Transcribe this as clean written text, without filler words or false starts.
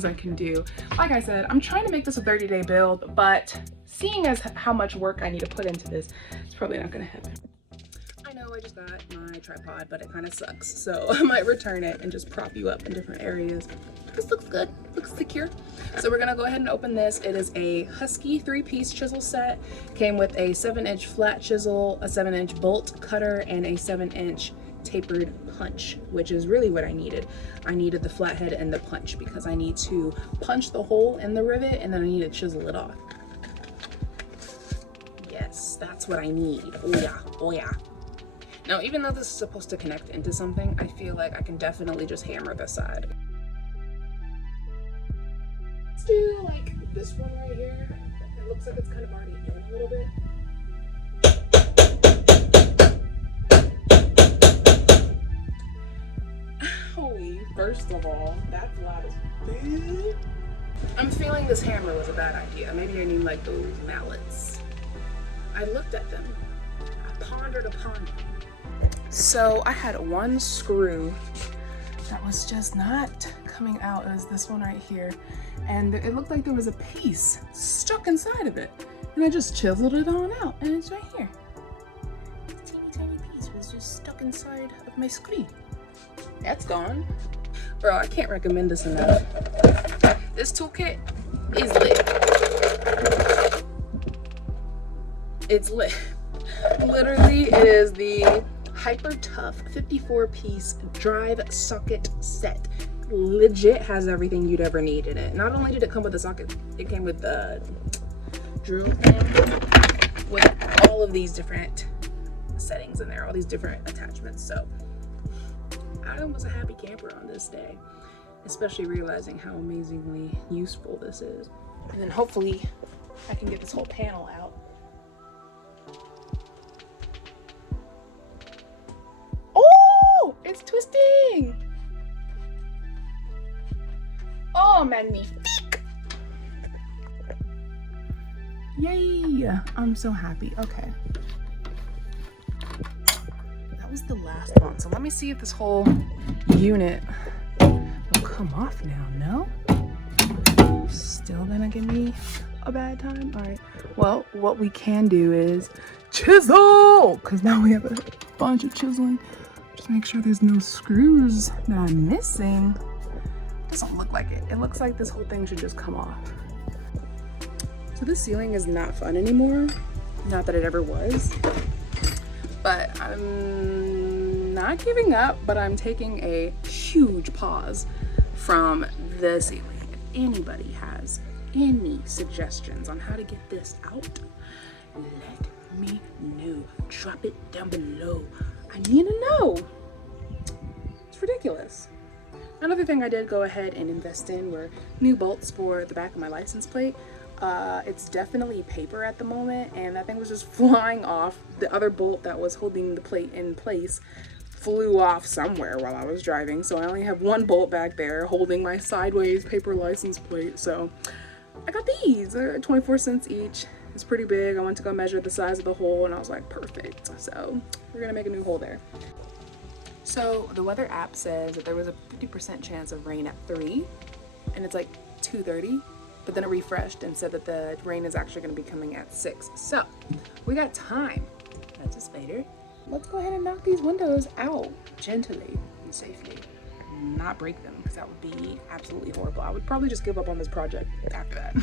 things I can do. Like I said, I'm trying to make this a 30-day build, but seeing as how much work I need to put into this, it's probably not gonna happen. I know I just got my tripod, but it kind of sucks, so I might return it and just prop you up in different areas. This looks good, looks secure. So we're gonna go ahead and open this. It is a Husky 3-piece chisel set. Came with a 7-inch flat chisel, a 7-inch bolt cutter, and a 7-inch tapered punch, which is really what I needed. I needed the flathead and the punch because I need to punch the hole in the rivet and then I need to chisel it off. Yes, that's what I need. Oh yeah, oh yeah. Now, even though this is supposed to connect into something, I feel like I can definitely just hammer this side. Let's do like this one right here. It looks like it's kind of already in a little bit. Holy, first of all, that flat is big. I'm feeling this hammer was a bad idea. Maybe I need like those mallets. I looked at them. I pondered upon them. So I had one screw that was just not coming out. It was this one right here. And it looked like there was a piece stuck inside of it. And I just chiseled it on out and it's right here. This teeny tiny piece was just stuck inside of my screw. That's gone. Bro, I can't recommend this enough. This toolkit is lit. It's lit. Literally, it is the Hyper Tough 54-piece drive socket set. Legit has everything you'd ever need in it. Not only did it come with a socket, it came with the drill thing with all of these different settings in there, all these different attachments. So I was a happy camper on this day, especially realizing how amazingly useful this is. And then hopefully I can get this whole panel out. Oh, it's twisting. Oh, magnifique. Yay, I'm so happy. Okay. That was the last one. So let me see if this whole unit will come off now. No? Still gonna give me a bad time? All right. Well, what we can do is chisel, because now we have a bunch of chiseling. Just make sure there's no screws that I'm missing. Doesn't look like it. It looks like this whole thing should just come off. So this ceiling is not fun anymore. Not that it ever was. But I'm not giving up, but I'm taking a huge pause from the ceiling. If anybody has any suggestions on how to get this out, let me know. Drop it down below. I need to know. It's ridiculous. Another thing I did go ahead and invest in were new bolts for the back of my license plate. It's definitely paper at the moment, and that thing was just flying off. The other bolt that was holding the plate in place flew off somewhere while I was driving, so I only have one bolt back there holding my sideways paper license plate. So I got these. They're 24 cents each. It's pretty big. I went to go measure the size of the hole and I was like, perfect. So we're gonna make a new hole there. So the weather app says that there was a 50% chance of rain at 3, and it's like 2:30, but then it refreshed and said that the rain is actually going to be coming at 6. So we got time. That's a spider. Let's go ahead and knock these windows out gently and safely. Not break them, because that would be absolutely horrible. I would probably just give up on this project after that.